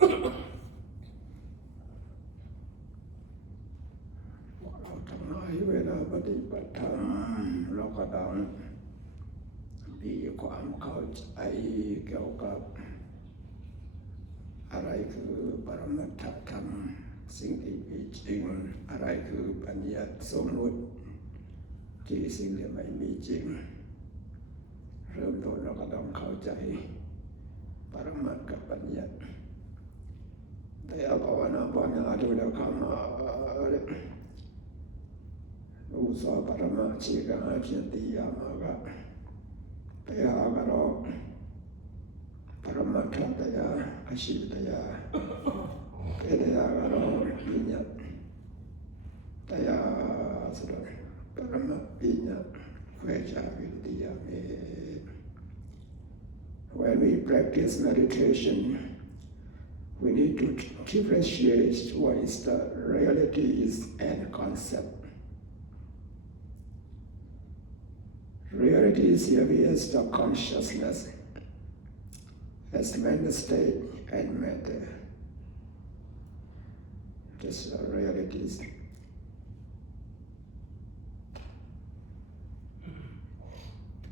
เราทั้งหลายเวลาปฏิบัติธรรมเราก็ต้องมีความเข้าใจเกี่ยวกับอะไรคือปรมัตถธรรมสิ่งที่มีจริงอะไรคือปัญญาสมมุติที่สิ่งที่ไม่มีจริงเริ่มต้นเราก็ต้องเข้าใจปรมัตถ์กับปัญญาแต่ภาวนาดูแล้วคำอุสาปรมาชีกะอาเจติยามากะแต่หากเราปรมัตถตยาอาชีตยาแต่หากเราปิญญาตยาสุดปรมัตถปิญญาเวชาวิติยาเม When we practice meditation, we need to differentiate what is the realities and concept. Realities here is the consciousness as mental state and matter. Just realities.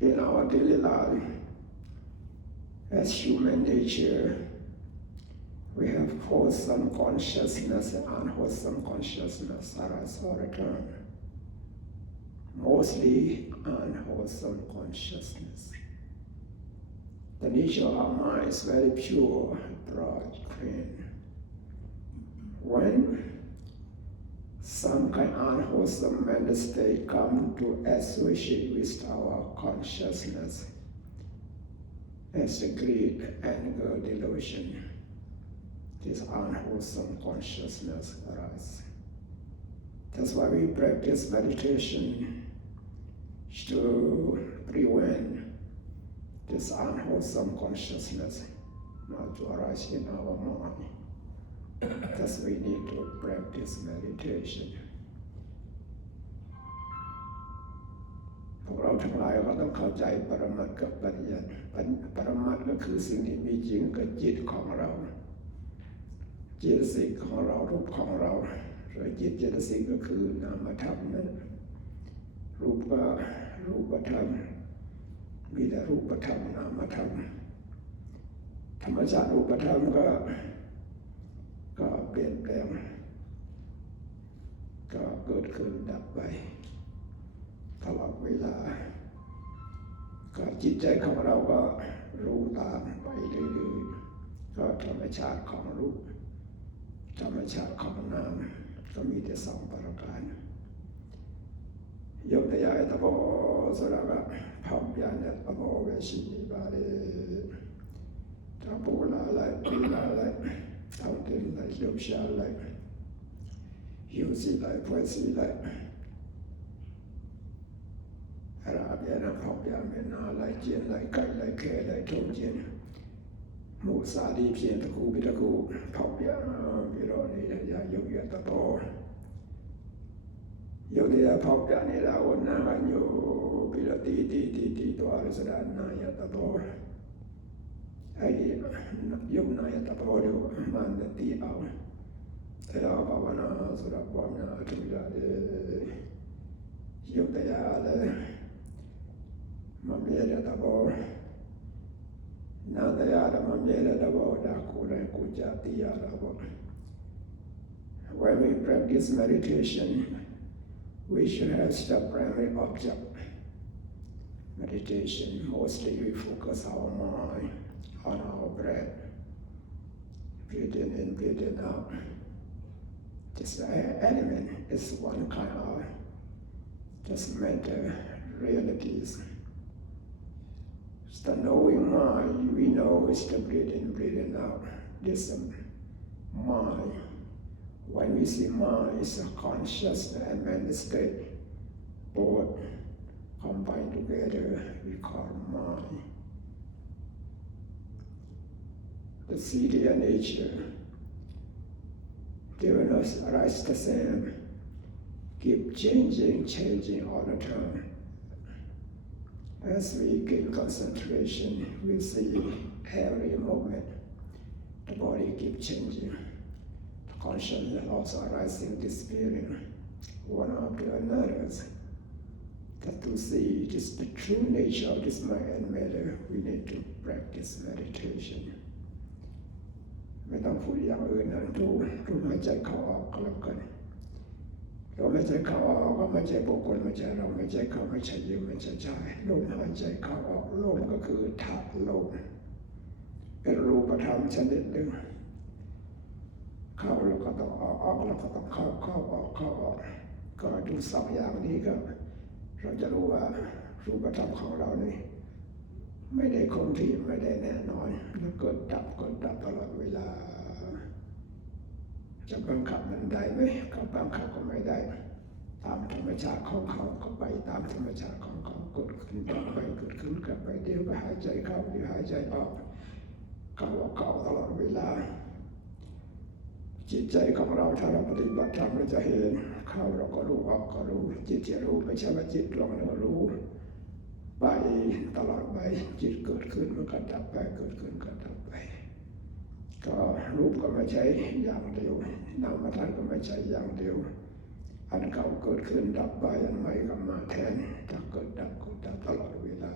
In our daily life, as human nature, we have wholesome consciousness and unwholesome consciousness arise all the time. Mostly unwholesome consciousness. The nature of our mind is very pure, bright, clean. When some kind of unwholesome mental state come to associate with our consciousness, as the greed, anger, delusion, this unwholesome consciousness arises. That's why we practice meditation to prevent this unwholesome consciousness not to arise in our mind. Thus we need to practice meditation. พวกเราทั้งหลายก็ต้องเข้าใจปรมัตถ์กับปัญญาปรมัตถ์ก็คือสิ่งที่มีจริงกับจิตของเราเจตสิกของเรารูปของเราหรือจิตเจตสิกก็คือนามธรรมนั้นรูปก็รูปธรรมมีแต่รูปธรรมนามธรรมธรรมชาติรูปธรรมก็เปลี่ยนแปลงก็เกิดขึ้นดับไปตลอดเวลาก็จิตใจของเราก็รู้ตามไปเรื่อยๆก็ธรรมชาติของรูปธรรมชาติของนามก็มีแต่สองประการยกตัวอย่างตะโพสระกะพับยานะตะโพเวชิบาเรตะโพลาไลปีลาไลทำถึงไลยกชาไลหิวสีไลพวยสีไลราบยานะพับยาเมนาไลเจียนไลไก่ไลแค่ไลทงเจียนหมูสาดีเพียงตะคูพิตะคูพับยาพิโรนี่ยายกยาตะโพยกที่จะพับยานี่เราวันนั้นกันอยู่พิโรตีตัวริสดานนายตะโพไอ้ยกนายตะโพเดี๋ยวมันจะตีเอาแต่เราภาวนาสุรภาวนาทุกอย่างยกตัวอย่างเลยมันมีอะไรตะโพนาตยาดมันมีอะไรตะโพดาคูเรกุจติยาตะโพ When we practice meditation, we should have the primary object. Meditation, mostly we focus our mind on our breath. Breathing in, breathing out. This element is one kind of just mental realities. It's the knowing mind, we know it's the breathing out. This mind. When we see mind, it's a conscious and mental state. Both combined together, we call mind. The Siddhya nature, given us rise the same, keep changing all the time. As we gain concentration, we see every moment the body keep keep changing. Consciousness also arising, disappearing, one after another. That to see just the true nature of this mind and matter, we need to practice meditation. ไม่ต้องพูดอย่างอื่นนะดูหายใจเข้าออกก็แล้วกันเราไม่ใช่เข้าออกก็ไม่ใช่บุคคลไม่ใช่เราไม่ใช่เขาไม่ใช่ยิงไม่ใช่ชายลมหายใจเข้าออกลมก็คือธาตุลมเป็นรูปธรรมชนิดหนึ่งเข้าแล้วก็ต้องออกแล้วก็ต้องเข้าออกก็ดูสองอย่างนี้ก็เราจะรู้ว่ารูปธรรมของเรานี่ไม่ได้คงที่ไม่ได้แน่นอนแล้วเกิดดับตลอดเวลาจะบังคับมันได้ไหมก็บังคับก็ไม่ได้ตามธรรมชาติของเขาก็ไปตามธรรมชาติของเขาเกิดขึ้นดับไปเกิดขึ้นกลับไปเดี๋ยวก็หายใจเข้าเดี๋ยวหายใจออกเข้าตลอดเวลาจิตใจของเราถ้าเราปฏิบัติธรรมเราจะเห็นเข้าเราก็รู้ออกก็รู้จิตจะรู้ไม่ใช่ว่าจิตลงแล้วรู้ไปตลอดไปจิตเกิดขึ้นมันก็ดับไปเกิดขึ้นก็ดับไปก็รูปก็ไม่ใช่อย่างเดียวนามธรรมก็ไม่ใช่อย่างเดียวอันเก่าเกิดขึ้นดับไปอันใหม่ก็มาแทนถ้าเกิดดับตลอดเวลา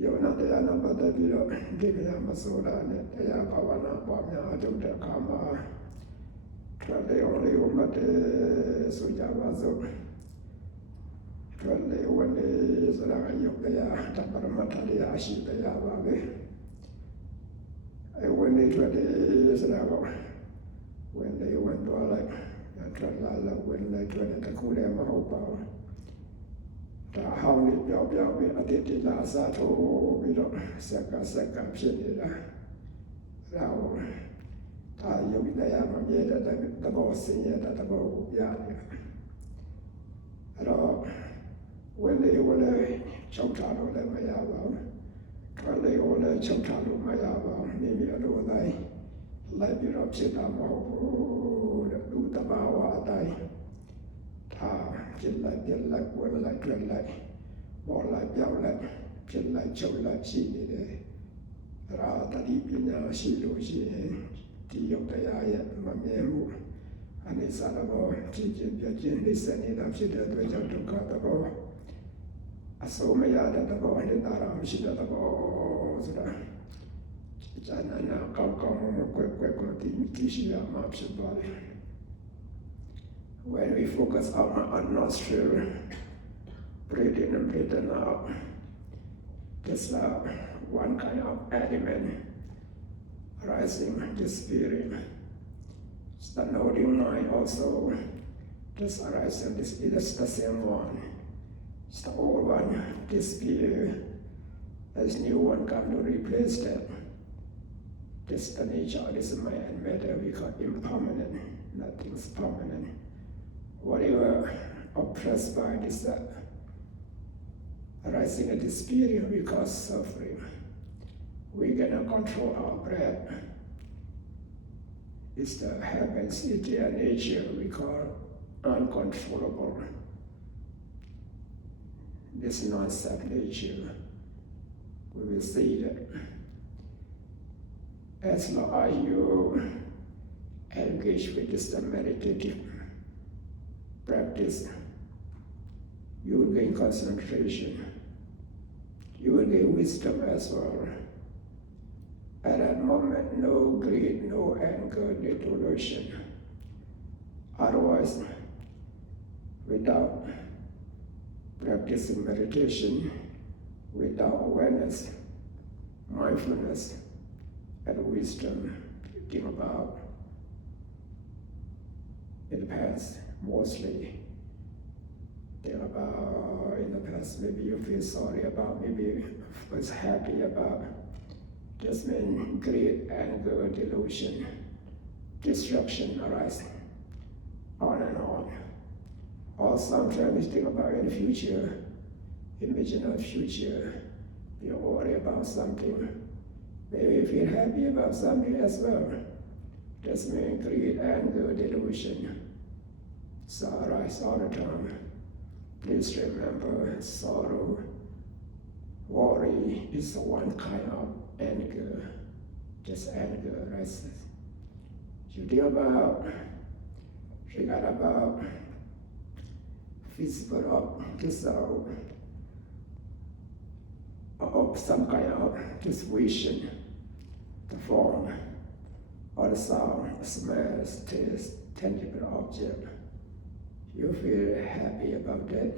โยนัตยานัมปะเตปิโรดิกยามาโสดาเนี่ยตยาภาวนาปามยาจุตะคามาทะเลโอริโอมะเตสุจาวาสุทะเลวันนี้สระยกตยาตัปรมัตถยาชิตยาบาเวไอ้วันนี้ทะเลสระก็วันนี้วันตัวอะไรทะเลละวันนี้ทะเลตะคูเรมาหุบเอาถ้าเฮานี่เปล่าๆมีอธิติลาสาโทมีดอกสกัดဖြစ်နေတာเราถ้าอยู่ในยามเย็นแต่ตะโกนสิ่งนี้ตะโกนยาเนี่ยเราวันนี้ช่องทางเราไม่ยาววันนี้ช่องทางเราไม่ยาวไม่มีอะไรไล่ไปรับสิ่งตามเราดูตะบาวาได้ถ้าจิตไหลเปลี่ยนไหลปวดไหลเคลื่อนไหลบอกไหลเปลี่ยนไหลเปลี่ยนไหลโจไหลชีนี่เลยเราตัดที่ปัญญาชีโลชีที่ยกตัวอย่างมาเมียรู้อันนี้สารบ่ที่จิตเปลี่ยนจิตนิสัยนี่ทำชีวิตโดยเจ้าทุกข์ตะบ่อโศกไม่ยาตะบ่ในตารามชีวิตตะบ่สุดาจานานาเก่าๆมันก็คนที่ชีวิตมาพิบาลWhen we focus on nostril, breathe in and breathe out, there's one kind of element rising, disappearing. It's the noting mind also, just arising, it's the same one. It's the old one, disappear. There's new one come to replace that. This the nature of this mind and matter we call impermanent. Nothing's permanent. Whatever oppressed by this arising and disappearing, we cause suffering. We cannot control our breath. It's the heavens, it's their nature we call uncontrollable. This non-self nature. We will see that as long as you engage with this meditative practice, you will gain concentration. You will gain wisdom as well. At that moment, no greed, no anger, no delusion. Otherwise, without practicing meditation, without awareness, mindfulness, and wisdom, think about in the past. Mostly think about in the past, maybe you feel sorry about, maybe was happy about, just mean greed, anger, delusion, destruction arising, on and on. Or sometimes think about in the future, imagine a future, you worry about something, maybe you feel happy about something as well, just mean greed, anger, delusion. So arise all the time. Please remember, sorrow, worry is one kind of anger, just anger arises. You think about, regard about physical result of some kind of this vision, the form, or the sound, smell, taste, tangible object. You feel happy about that.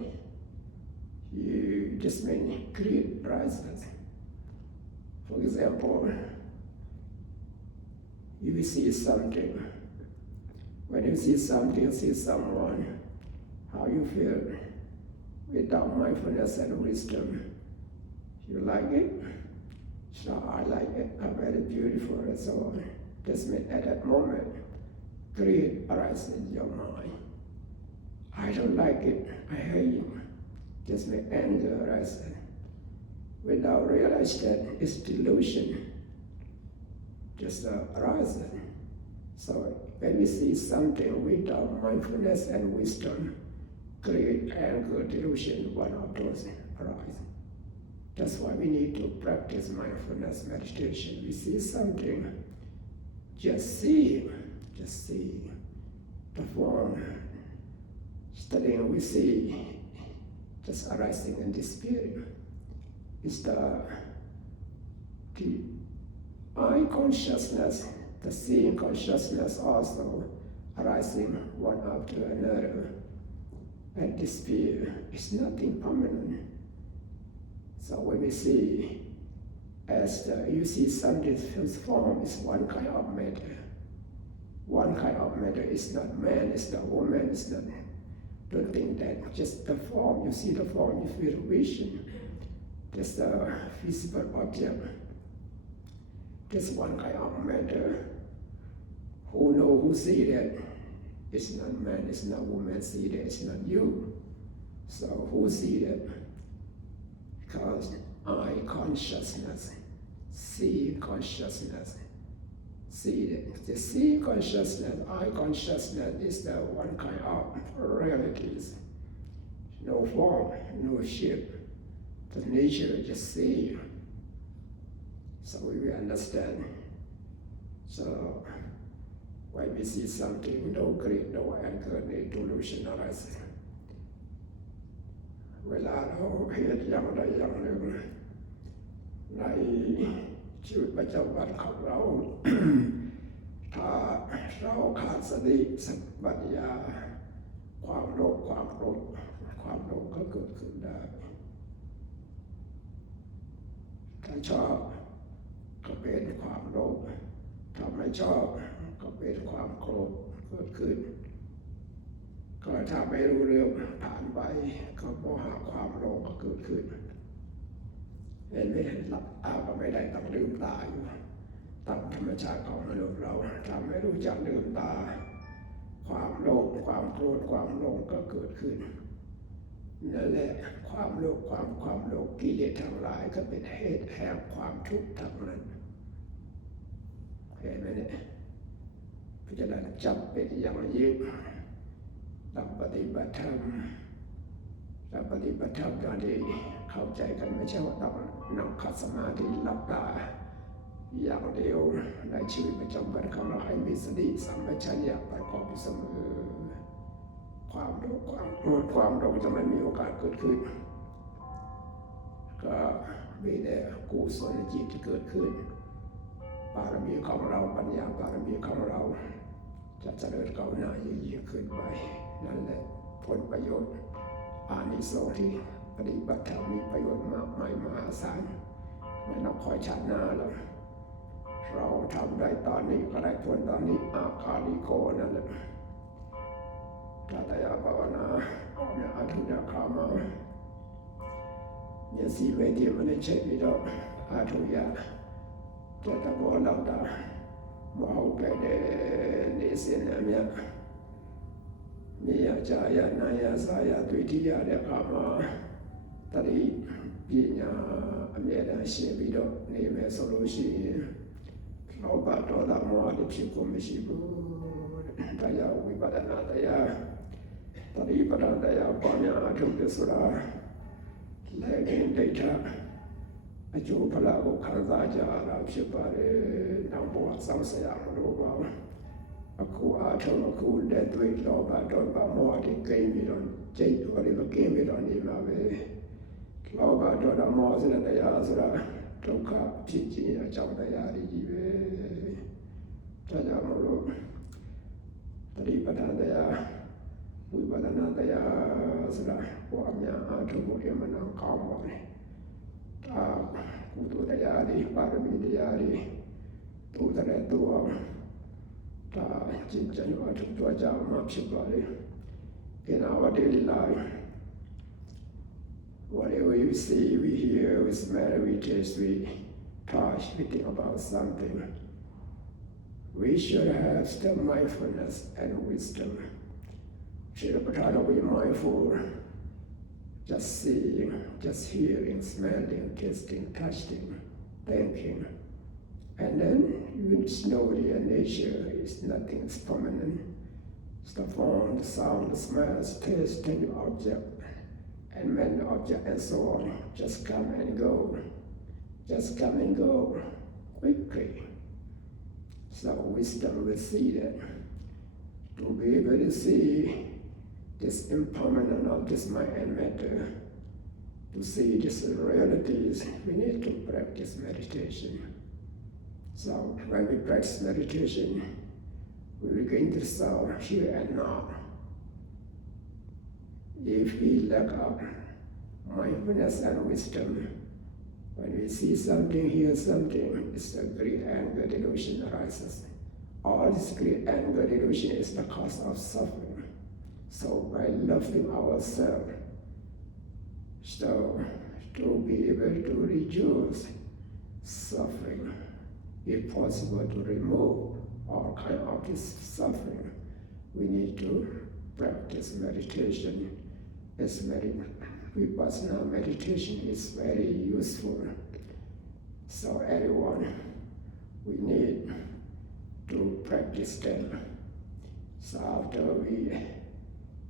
You just make great prices. For example, you will see something. When you see something, see someone, how you feel without mindfulness and wisdom. You like it? So I like it. I'm very beautiful and so on. Just at that moment, greed arises in your mind. I don't like it. I hate it. Just make anger arise without realizing that it's delusion just arising. So when we see something without mindfulness and wisdom, greed, anger, delusion, one of those arise. That's why we need to practice mindfulness meditation. We see something, just see the form. Studying, we see just arising in the spirit. It's the eye consciousness, the seeing consciousness also arising one after another. And the spirit is nothing permanent. So when we see, you see something whose form is one kind of matter. One kind of matter is not man, it's not woman, it's not. Don't think that just the form, you see the form, you feel the vision. Just a physical object. Just one kind of matter. Who see that? It's not man, it's not woman, see that, it's not you. So who see that? Because eye consciousness, see consciousness, see that. The see consciousness, eye consciousness is the one kind of realities. No form, no shape. The nature is just see. So we will understand. So when we see something, no greed, no anger, no delusion arises. เวลาเราเหตุอย่างใดอย่างหนึ่งในชีวิตประจำวันของเรา ถ้าเราขาดสติสัมปชัญญะความโลภความโกรธความหลงก็เกิดขึ้นได้ถ้าชอบก็เป็นความโลภถ้าไม่ชอบก็เป็นความโกรธเกิดขึ้นก็ถ้าไม่รู้เรื่องผ่านไปก็โมหะความโลภก็เกิดขึ้นเห็นไหมหลับตาก็ไม่ได้ต้องลืมตาอยู่ตามธรรมชาติของมนุษย์เราถ้าไม่รู้จักลืมตาความโลภความโกรธความหลงก็เกิดขึ้นนั่นแหละความโลภความหลงกิเลสทั้งหลายก็เป็นเหตุแห่งความทุกข์ทั้งนั้นเห็นไหมเนี่ยเพราะฉะนั้นจำเป็นอย่างยิ่งต้องปฏิบัติธรรมอย่างที่เข้าใจกันไม่ใช่ว่าต้องนั่งขัดสมาธิหลับตาอย่างเดียวในชีวิตประจำวันของเราให้มีสติสัมปชัญญะประกอบเสมอความโลภความโกรธความหลงจะไม่มีโอกาสเกิดขึ้นก็มีแต่กุศลจิตที่เกิดขึ้นบารมีของเราปัญญาบารมีของเราจะเจริญก้าวหน้ายิ่งขึ้นไปนั่นแหละผลประโยชน์อานิสงส์ที่ปฏิบัติธรรมมีประโยชน์มากมายมหาศาลไม่ต้องคอยชาติหน้าแล้วเราทำได้ตอนนี้ก็ได้ผลตอนนี้อาคาลิโกนั่นแหละตาตยาภาวนาเนี่ยอาทุยาคามาเนี่ยสีเวทีมันเช็ควิโดอาทุยาจะตะโกนเราตามองไปในเส้นเนี่ยมีอาจารย์นายสายตุยที่ยาเดียกามาตอนนี้ปีนี้เนี่ยได้เสียวิโดนี่ไม่สรุปสิเราปัดตัวละมัวดิพิคุมิชิบุตายาวิปัสสนาตายาตอนนี้ปัญญาปัญญาทุกข์สุราและเห็นได้ท่าอาจุพละก็ขันธ์จาราဖြစ်ပါတယ်နောက် ประวัติศาสตร์สยามรู้ว่าအခုအားထုတ်အခုလက်တွေ့လောဘဒေါသမောဟတွေကိန်းပြီးတော့စိတ်တော်တွေမကင်းပြီးတော့နေမှာပဲလောဘဒေါသမောဟဆိုတဲ့တရားဆိုတာဒုက္ခဖြစ်ခြင်းအကြောင်းတရားတွေကြီးပဲဒါကြောင့်မလို့တတိပဌာန်တရားဝိပဿနာတရားဆိုတာဘောအများအားထုတ်ဖို့အမှန်ကောင်းပါလေဒါကုသိုလ်တရားတွေပါရမီတရားတွေတိုးတဲ့တိုးအောင်ဒါကျင့်ကြံရတဲ့ကြွားကြမှာဖြစ်ပါလေ In our daily life, whatever we see, we hear, we smell, we taste, we touch, we think about something, we should have the mindfulness and wisdom. Should be mindful, just seeing, just hearing, smelling, tasting, touching, thinking. And then you know the nature is nothing is permanent. It's the form, the sound, the smells, taste, and the object, and man, the object, and so on. Just come and go. Just come and go quickly. So wisdom will see that. To be able to see this impermanent of this mind and matter, to see these realities, we need to practice meditation. So when we practice meditation, we begin to solve here and now. If we lack of mindfulness and wisdom, when we see something, hear something, it's the great anger delusion arises. All this great anger delusion is the cause of suffering. So by loving ourselves, so to be able to reduce suffering, if possible to remove all kind of this suffering, we need to practice meditation. Vipassana meditation is very useful. So everyone, we need to practice them. So after we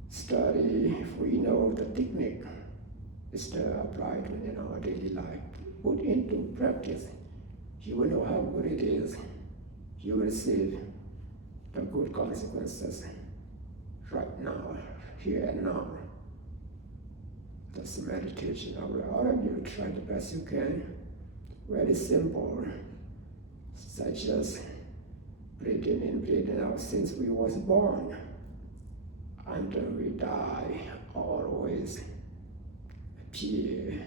study, if we know the technique, is to apply it in our daily life, put into practice. You will know how good it is. You will see the good consequences right now, here and now. That's the meditation. All of you try the best you can. Very simple, such as breathing in, breathing out since we was born until we die. Always be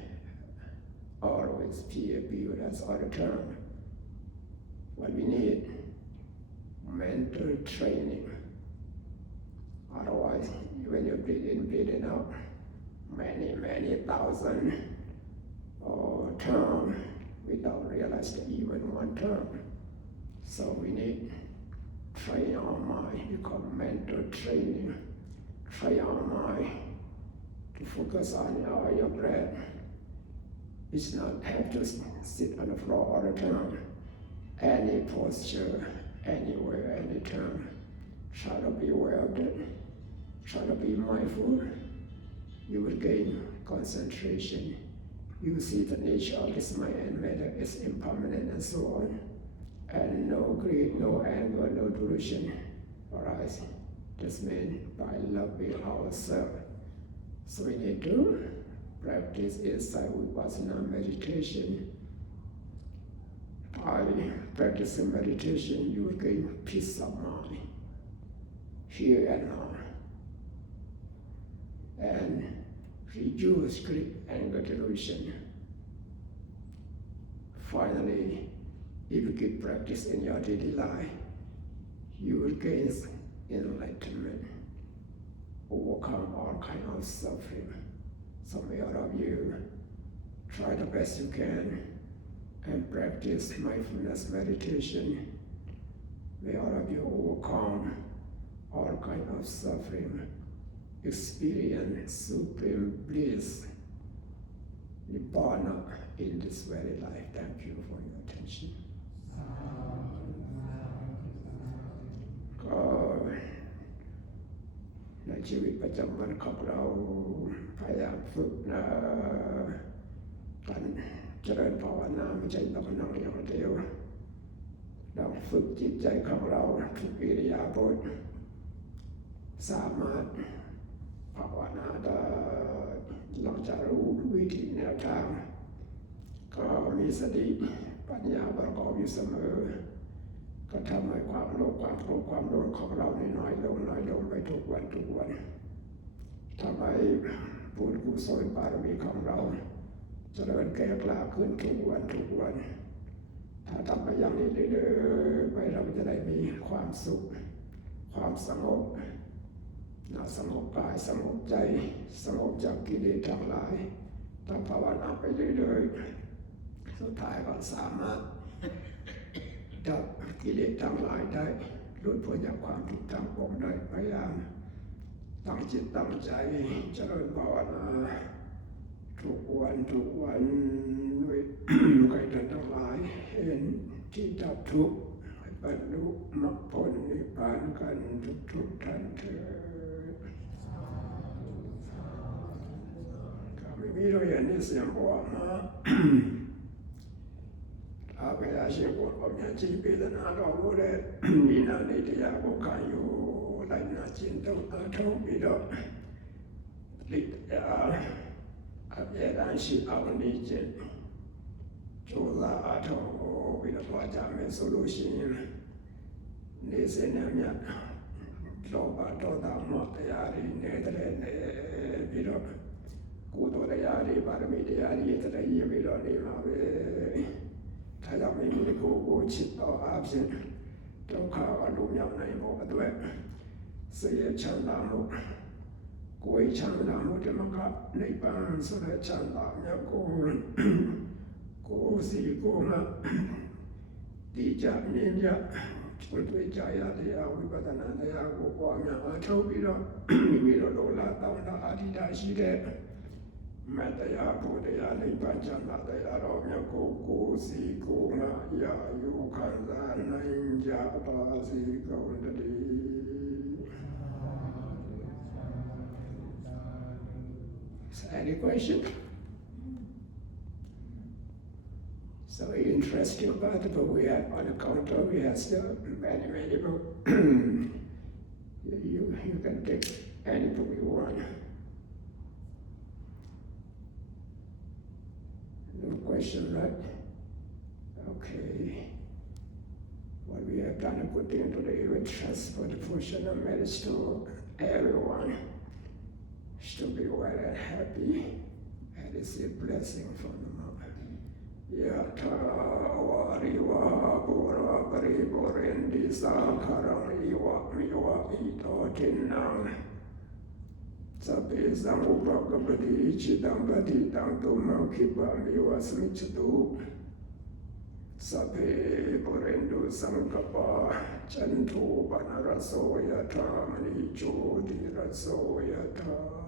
with us all the time. What we need, mental training. Otherwise, when you breathe in, breathing out, many thousand terms without realizing even one term. So we need train our mind, we call mental training. Train our mind to focus on your breath. It's not have to sit on the floor all the time. Any posture, anywhere, anytime. Try to be aware of that. Try to be mindful. You will gain concentration. You see the nature of this mind and matter is impermanent and so on. And no greed, no anger, no delusion arise. This means by loving ourselves. So we need to practice inside Vipassana meditation. By practicing meditation, you will gain peace of mind, here and now, and reduce greed, anger, delusion. Finally, if you keep practice in your daily life, you will gain enlightenment, overcome all kind of suffering. So may all of you try the best you can and practice mindfulness meditation. May all of you overcome all kind of suffering, experience supreme bliss, Nibbana in this very life. Thank you for your attention. ก็ในชีวิตประจำวันของเราพยายามฝึกการเจริญภาวนาไม่ใช่เรานั่งอย่างเดียวเราฝึ ฝึกจิตใจของเราทุกอิริยาบถสามารถภาวนาได้เราจะรู้วิธีแนวทางก็มีสติปัญญาประกอบอยู่เสมอก็ทำให้ความโลภความโกรธความโลภของเราน้อยลงไปทุกวันทำให้บุญกุศลบารมีของเราเจริญแก่กล้าขึ้นทุกวันถ้าทำไปอย่างนี้เรื่อยๆไปเราจะได้มีความสุขความสงบสงบกายสงบใจสงบจากกิเลสทั้งหลายต้องภาวนาไปเรื่อยๆสุดท้ายก็สามารถดับกิเลสทั้งหลายได้หลุดพ้นจากความทุกข์ทั้งปวงได้พยายามตั้งจิตตั้งใจเจริญภาวนาทุกวันด้วยใครท่านทั้งหลายเห็นที่ดับทุกข์ให้บรรลุมรรคผลนิพพานกันทุกท่านเถิดก็ไม่มีเราอย่างนี้เสียงบอกมาอาเวลาเชื่อคนบอกอย่างที่พิจารณาเรารู้เลยมีนาในที่อยากบอกกันอยู่ไรนาจินต้องอาทงบิดาลิตยาอาเวลาชีอาวันนี้เจนจูลาอาทงบิดาว่าจะไม่สรุชินนี่เส้นเนี่ยโลภะโทสะโมหะยาริเนตเรเนบิดากุศลยาริบารมียาริเตระยบิดานิมาเวถ้าเราไม่มีกูชิดต่ออาภิษต้องข้าวอนุญาตในโมกด้วยเสียชันลามุกุยชันลามุจะมากับในปานสุรชันลามยากูสีกูมาดีจักนิยะชุดวิจัยอะไรเอาวิปัสสนาได้เอากูความยาเท่าบิดามีโลลาตามนาอธิดาชีเดแม้แต่ยาพูดยาในปัญจนาแต่ยาเราเนี่ยกูสีกูมายาอยู่ขันธ์ในยาปาสีกุณดี Any question? So interesting about it, but we have on the counter we have still many books. You can take any book you want. No question, right? Okay. Well, we have done a good thing today. We trust for the portion of merits to everyone. To be well and happy, and it's a blessing from the Lord. Yata variva pura paripurendi sakharam iwa miwa ito tinnang sape samupakapati chidam patitang tumam kipam iwa smichatu sape purendu sankapa chantu panaraso yata manicho diraso yata